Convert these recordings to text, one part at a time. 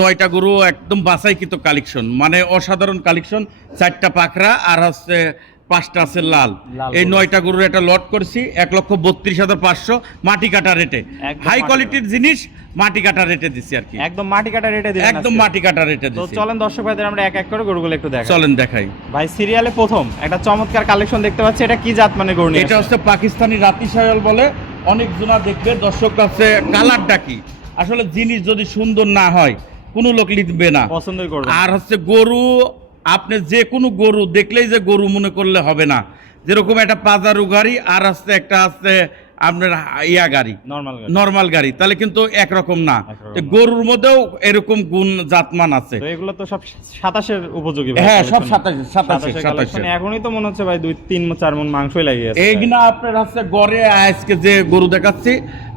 9টা গরু একদম বাছাইকৃত কালেকশন, মানে অসাধারণ কালেকশন। 4টা পাকড়া আর হচ্ছে 5টা আছে লাল। এই 9টা গরুর একটা লট করছি 1,32,500 মাটি কাটা রেটে। হাই কোয়ালিটির জিনিস মাটি কাটা রেটে দিছি আর কি। একদম মাটি কাটা রেটে দিবেন? একদম মাটি কাটা রেটে তো দিছি। চলেন দর্শক ভাইদের আমরা এক এক করে গরুগুলো একটু দেখাই। চলেন দেখাই ভাই সিরিয়ালে প্রথম একটা চমৎকার কালেকশন দেখতে পাচ্ছি, এটা কি জাত মানে গরু? এটা হচ্ছে পাকিস্তানি রাতি শায়াল বলে। অনেক জনা দেখবে দর্শক কাছে কালারটা কি, আসলে জিনিস যদি সুন্দর না হয় কোনো লোক লিখবে না, পছন্দই করবে। আর হচ্ছে গরু আপনি যে কোনো গরু দেখলেই যে গরু মনে করলে হবে না। যেরকম একটা পাজারু গাড়ি আর হচ্ছে একটা আছে আপনার ইয়া গাড়ি, নরমাল গাড়ি, তাহলে কিন্তু একরকম না। গরুর মধ্যেও এরকম গুণ জাতমান আছে। তো এগুলো তো সব 27-এর উপযোগী। হ্যাঁ, সব 27 এখনই তো মনে হচ্ছে ভাই 2-3-4 মণ মাংসই লাগে আছে। এইগুলা আপনার হচ্ছে গড়ে আজকে যে গরু দেখাচ্ছি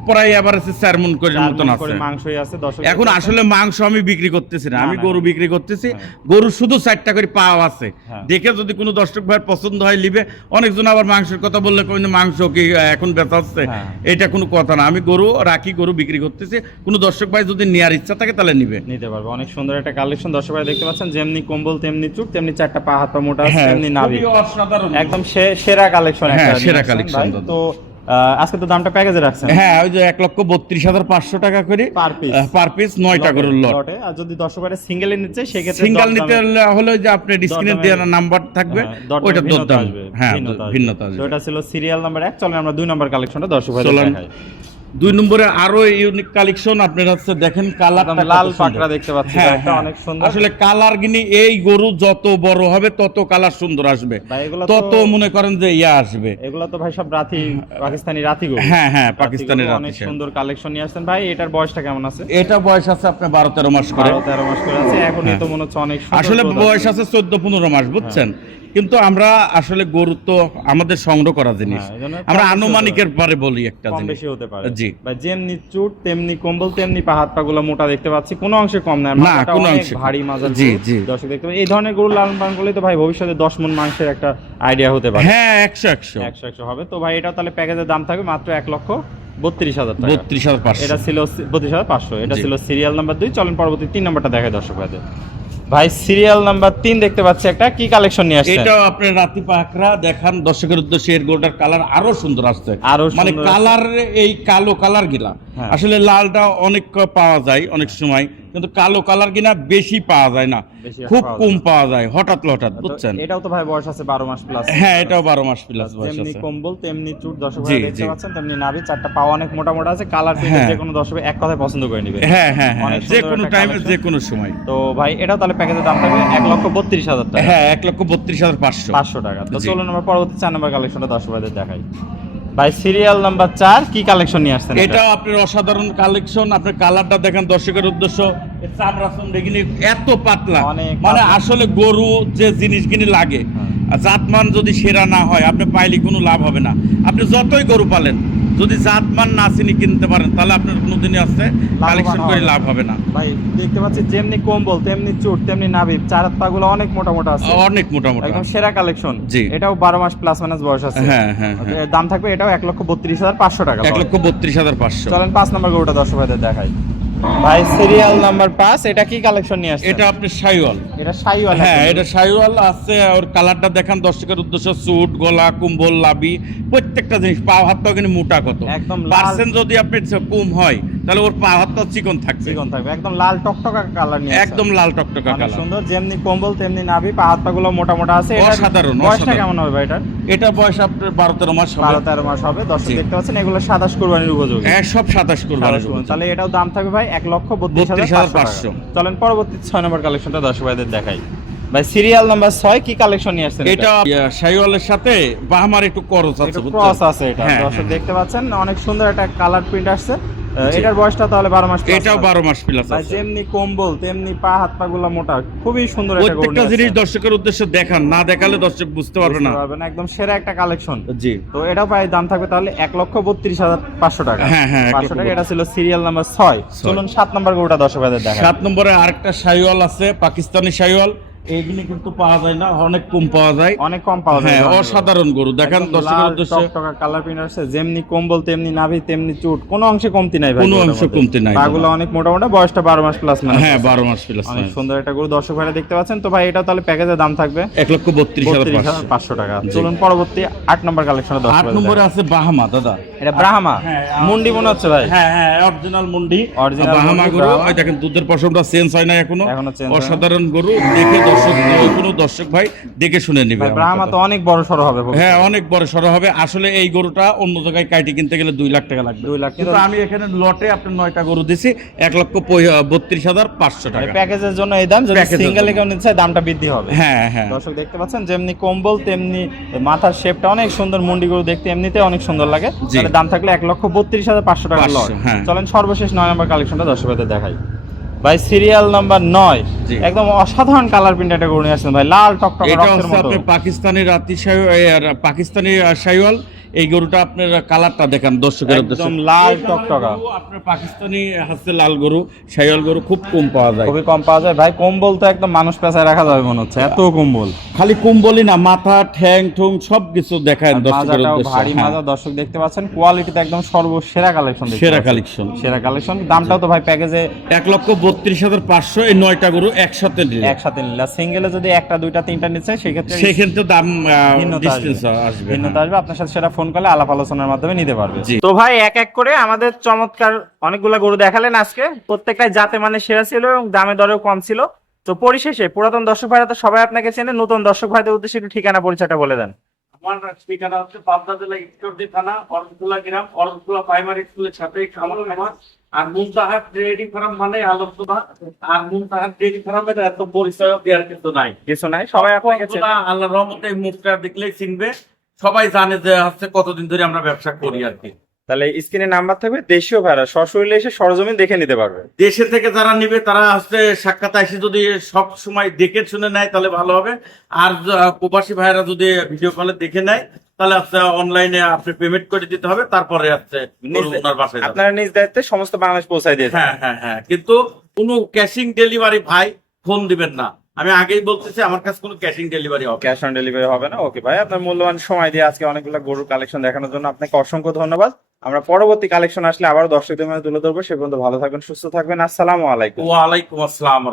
প্রায় আবার আছে 4 মণ করে মতন আছে মাংসই আছে। দর্শক এখন আসলে মাংস আমি বিক্রি করতেছি না, আমি গরু বিক্রি করতেছি। গরু শুধু 4টা করে পাওয়া আছে, দেখে যদি কোনো দর্শক ভাইয়ের পছন্দ হয় নিবে। অনেকজন আবার মাংসের কথা বললে মাংস কি এখন বেচা হচ্ছে, এটা কোনো কথা না। আমি গরু রাখি, গরু বিক্রি করতেছি। কোনো দর্শক ভাই যদি নেওয়ার ইচ্ছা থাকে তাহলে নিতে পারবে। অনেক সুন্দর একটা কালেকশন দর্শক ভাই দেখতে পাচ্ছেন, যেমনি কম্বল তেমনি চুট, তেমনি 4টা পা হাত পা মোটা আছে, তেমনি নাভি। অসাধারণ, একদম সেরা কালেকশন একটা। সেরা কালেকশন। তো আজকে তো দামটা প্যাকেজে রাখছেন? হ্যাঁ, ওই যে 1,32,500 টাকা করে পার পিস 9টা গরুর লট। আর যদি দর্শক ভাই সিঙ্গেল নিতে সেক্ষেত্রে সিঙ্গেল নিতে হলে যে আপনি স্ক্রিনে দেওয়া নাম্বার থাকবে ওইটা দরদাম, হ্যাঁ ভিন্নতা আসবে। তো এটা ছিল সিরিয়াল নাম্বার 1। চলেন আমরা 2 নাম্বার কালেকশনটা দর্শক ভাই দেখাই। 2 নম্বরে আরো ইউনিক কালেকশন আপনারা হচ্ছে দেখেন, কালারটা লাল পাকড়া দেখতে পাচ্ছি, এটা অনেক সুন্দর। আসলে কালার গিনি এই গরু যত বড় হবে তত কালার সুন্দর আসবে, তত মনে করেন যে ইয়া আসবে। এগুলো তো ভাই সব রাতি পাকিস্তানি রাতি গরু। হ্যাঁ, পাকিস্তানি রাতি। অনেক সুন্দর কালেকশন নিয়ে আসছেন ভাই। এটার বয়সটা কেমন আছে? এটা বয়স আছে আপনার 12-13 মাস করে। 12-13 মাস করে আছে। এখনই তো মনে হচ্ছে অনেক সুন্দর। আসলে বয়স আছে 14-15 মাস, বুঝছেন। কিন্তু আমরা আসলে গরু তো আমাদের সংগ্রহ করা জিনিস, আমরা আনুমানিকের পরে বলি একটা কম বেশি হতে পারে। জি ভাই, যেমনি চুট তেমনি কম্বল তেমনি পা হাত পা গুলো মোটা দেখতে পাচ্ছি, কোনো অংশে কম না, মাথাটা অনেক ভারী মাজার। জি দর্শক দেখতে পাচ্ছেন এই ধরনের গরু লালন পালন করলে তো ভাই ভবিষ্যতে 10 মণ মাংসের একটা আইডিয়া হতে পারে। হ্যাঁ, 100 হবে। তো ভাই এটা তাহলে প্যাকেজের দাম থাকবে মাত্র 1,32,000 টাকা। 32,500। এটা ছিল 32,500। এটা ছিল সিরিয়াল নাম্বার 2। চলেন পরবর্তী 3 নাম্বারটা দেখাই দর্শক ভাইদের। ভাই সিরিয়াল নাম্বার 3 দেখতে পাচ্ছি একটা কি কালেকশন নিয়ে আসছে? এটা আপনার রাতি পাকড়া দেখান দর্শকের উদ্দেশ্যে। এর গোটার কালার আরো সুন্দর আসছে, মানে কালার এই কালো কালার গিলা। আসলে লালটা অনেক পাওয়া যায় অনেক সময়, কিন্তু কালো কালার কিনা বেশি পাওয়া যায় না, খুব কম পাওয়া যায়, হঠাৎ, বুঝছেন। এটাও তো ভাই বয়স আছে 12 মাস প্লাস। হ্যাঁ, এটাও 12 মাস প্লাস বয়স আছে। যেমনি কম্বল তেমনি চুট দর্শক ভাই দেখতে পাচ্ছেন, তেমনি নাভি, 4টা পা অনেক মোটা মোটা আছে। কালার পেলে যে কোনো দর্শক এক কথায় পছন্দ করে নেবে। হ্যাঁ, যে কোনো টাইমে যে কোনো সময়। তো ভাই এটাও তাহলে প্যাকেজের দাম থাকবে 1,32,000 টাকা। হ্যাঁ, 1,32,500 টাকা। তো চলুন আমরা পরবর্তী 4 নাম্বার কালেকশনটা দর্শক ভাইদের দেখাই। ভাই সিরিয়াল নাম্বার 4 কি কালেকশন নিয়ে আসছেন? এটাও আপনার অসাধারণ কালেকশন। আপনার কালারটা দেখেন দর্শকের উদ্দেশ্য। চামড়া দেখিনি এত পাতলা, মানে আসলে গরু যে জিনিসগুলি লাগে জাতমান যদি সেরা না হয় আপনি পাইলে কোনো লাভ হবে না। আপনি যতই গরু পালেন, যদি জাতমান না চিনি কিনতে পারেন তাহলে আপনার কোনোদিনই আসছে কালেকশন করে লাভ হবে না। ভাই দেখতে পাচ্ছি যেমনি কম্বল তেমনি চুট তেমনি নাভি, 4 হাত পা গুলো অনেক মোটা মোটা আছে, অনেক মোটা মোটা, একদম সেরা কালেকশন। এটাও 12 মাস প্লাস মাইনাস বয়স আছে। হ্যাঁ। দাম থাকবে এটাও 1,32,500 টাকা। 1,32,500। চলেন 5 নাম্বার গরুটা দর্শক ভাইদের দেখাই। ভাই সিরিয়াল নাম্বার 5 এটা কি কালেকশন নিয়ে আসছে? এটা আপনি শাইওয়াল। এটা শাইওয়াল? হ্যাঁ, এটা শাইওয়াল আছে। আর কালারটা দেখান দর্শকের উদ্দেশ্য। সুট, গলা, কুম্বল, লাবি, প্রত্যেকটা জিনিস। পা হাতটাও কিন্তু মোটা কত, একদম পার্সেন্ট যদি আপনি কম হয় তাহলে ওর পা হাতটা চিকন থাকবে। একদম লাল টকটকা কালার নিয়ে, একদম লাল টকটকা কালার, সুন্দর। যেমনি কম্বল তেমনি নাভি, পা হাত পা গুলো মোটা মোটা আছে। অসাধারণ। বয়সটা কেমন হবে ভাই এটা? এটা বয়স আপনার 12-13 মাস হবে। 12-13 মাস হবে। দর্শক দেখতে পাচ্ছেন এগুলো 27 কুরবানির উপযোগী। হ্যাঁ, সব 27 কুরবানির উপযোগী। তাহলে এটাও দাম থাকবে ভাই 1,32,500। চলেন পরবর্তী 6 নম্বর কালেকশনটা দর্শক ভাইদের দেখাই। ভাই সিরিয়াল নাম্বার 6 কি কালেকশন নিয়ে আসছেন? এটা শাইওয়ালের সাথে বাহামার একটু ক্রস আছে, ক্রস আছে এটা। দর্শক দেখতে পাচ্ছেন অনেক সুন্দর একটা কালার প্রিন্ট আসছে। এটার বয়সটা তাহলে 12 মাস প্লাস। এটাও 12 মাস প্লাস আছে। যেমনি কম্বল তেমনি পা হাত পা গুলো মোটা, খুবই সুন্দর একটা গরু। প্রত্যেকটা জিনিস দর্শকের উদ্দেশ্যে দেখান, না দেখালে দর্শক বুঝতে পারবে না। একদম সেরা একটা কালেকশন। জি। তো এটাও ভাই দাম থাকবে তাহলে 1,32,500 টাকা। হ্যাঁ, 500 টাকা। এটা ছিল সিরিয়াল নাম্বার 6। চলুন 7 নম্বর গরুটা দর্শক ভাইদের দেখাই। 7 নম্বরে আরেকটা শাইওয়াল আছে, পাকিস্তানি শাইওয়াল। এইগুলি কিন্তু পাওয়া যায় না, অনেক কম পাওয়া যায়, অনেক কম পাওয়া যায়। হ্যাঁ, অসাধারণ গরু দেখেন দর্শকের উদ্দেশ্যে। টকটকা কালার প্রিন্ট আছে, যেমনি কম্বল তেমনি নাভি তেমনি চুট, কোনো অংশে কমতি নাই ভাই, কোনো অংশে কমতি নাই। পাগুলো অনেক মোটা মোটা, বয়সটা 12 মাস প্লাস মানে। হ্যাঁ 12 মাস প্লাস। অনেক সুন্দর একটা গরু দর্শক ভাইরা দেখতে পাচ্ছেন। তো ভাই এটা তাহলে প্যাকেজের দাম থাকবে 1,32,500 টাকা। চলুন পরবর্তী 8 নম্বর কালেকশনে 8 নম্বরে আছে বাহামা দাদা। এটা ব্রাহ্মা মুন্ডি মনে হচ্ছে ভাই। হ্যাঁ হ্যাঁ অরিজিনাল মুন্ডি অরিজিনাল বাহামা গরু। ওই দেখেন দুধের পশমটা চেঞ্জ হয় না এখনো, অসাধারণ গরু। দেখে দর্শক, কোনো দর্শক ভাই দেখে শুনে নেবে। ব্রাহ্মা তো অনেক বড় সরো হবে। হ্যাঁ অনেক বড় সরো হবে। আসলে এই গরুটা অন্য জায়গায় কাইটে কিনতে গেলে 2 লাখ টাকা লাগবে। 2 লাখ, কিন্তু আমি এখানে লটে আপনার 9টা গরু দিছি 1,32,500 টাকা। প্যাকেজের জন্য এই দাম, যদি সিঙ্গেলে কেউ নিতে চায় দামটা বৃদ্ধি হবে। হ্যাঁ হ্যাঁ দর্শক দেখতে পাচ্ছেন যেমনি কম্বল তেমনি মাথার শেপটা অনেক সুন্দর, মুন্ডি গরু দেখতে এমনিতে অনেক সুন্দর লাগে। তাহলে দাম থাকলে 1,32,500 টাকা লট। চলেন সর্বশেষ 9 নম্বর কালেকশনটা দর্শকদের দেখাই ভাই। সিরিয়াল নাম্বার 9, একদম অসাধারণ কালার প্রিন্ট একটা গরু নিয়ে আসছেন ভাই, লাল টকটকে রক্তের মতো। আপনি পাকিস্তানি রাতি পাকিস্তানি শাইওয়াল। এই গরুটা আপনার কালারটা দেখেন দর্শকের উদ্দেশ্যে, একদম লাল টকটকা। আপনার পাকিস্তানি হাসছে লাল গরু, শাইওয়াল গরু খুব কম পাওয়া যায়, খুবই কম পাওয়া যায় ভাই। কম্বল তো একদম মানুষ পেঁচায় রাখা যাবে মনে হচ্ছে, এত কম্বল। খালি কম্বলই না, মাথা ঠ্যাং ঠুং সবকিছু দেখায় দর্শকের উদ্দেশ্যে। ভারী মাজা দর্শক দেখতে পাচ্ছেন, কোয়ালিটিতে একদম সর্বসেরা কালেকশন। সেরা কালেকশন। দামটাও তো ভাই প্যাকেজে 1,32,500। এই 9টা গরু একসাথে নিলে সিঙ্গেলে যদি 1টা 2টা 3টা নিচ্ছে সেক্ষেত্রে দাম ভিন্নতা আসবে। আপনার সাথে সেটা ফোন করলে আলাপ আলোচনার মাধ্যমে নিতে পারবে। তো ভাই এক এক করে আমাদের চমৎকার অনেকগুলা গরু দেখালেন আজকে, প্রত্যেকটাই জাতে মানে সেরা ছিল এবং দামে দরেও কম ছিল। তো পরিশেষে পুরাতন দর্শক ভাইরা তো সবাই আপনাকে চেনে, নতুন দর্শক ভাইদের উদ্দেশ্যে একটু ঠিকানা পরিচয়টা বলে দেন। আমার ঠিকানা হচ্ছে পাবনা জেলা ঈশ্বরদী থানা, অরণখোলা গ্রাম, অরণখোলা প্রাইমারি স্কুলের সাথে আমার। আর মুনতাহার ডেইরি ফার্ম মানে আলোচনা, আর মুনতাহার ডেইরি ফার্মের এত পরিচয় দেওয়ার কিছু নাই, সবাই আপনাকে চেনে। আল্লাহর রহমতে মুখটা দেখলেই চিনবে, সবাই জানে যে হচ্ছে কতদিন ধরে আমরা ব্যবসা করি আর কি। তাহলে স্ক্রিনে নাম্বার থাকবে, দেশীয় ভাড়া সশরীরে এসে সরজমিন দেখে নিতে পারবে। দেশে থেকে যারা নিবে তারা হচ্ছে সাক্ষাৎ এসে যদি সব সময় দেখে শুনে নেয় তাহলে ভালো হবে। আর প্রবাসী ভাইরা যদি ভিডিও কলে দেখে নেয় তাহলে হচ্ছে অনলাইনে আপনি পেমেন্ট করে দিতে হবে, তারপরে হচ্ছে ওনার বাসায় আপনারা নিজ দায়িত্বে সমস্ত বাংলাদেশ পৌঁছায় দিয়েছেন। হ্যাঁ হ্যাঁ হ্যাঁ, কিন্তু কোনো ক্যাশিং ডেলিভারি ভাই ফোন দিবেন না, আমি আগেই বলতেছি আমার কাছে কোনো ক্যাশিং ডেলিভারি হবে, ক্যাশ অন ডেলিভারি হবে না। ওকে ভাই, আপনার মূল্যবান সময় দিয়ে আজকে অনেকগুলো গরুর কালেকশন দেখানোর জন্য আপনাকে অসংখ্য ধন্যবাদ। আমরা পরবর্তী কালেকশন আসলে আবারও দর্শকদের মাঝে তুলে ধরবো। সে পর্যন্ত ভালো থাকবেন, সুস্থ থাকবেন। আসসালামু আলাইকুম। ওয়ালাইকুম আসসালাম।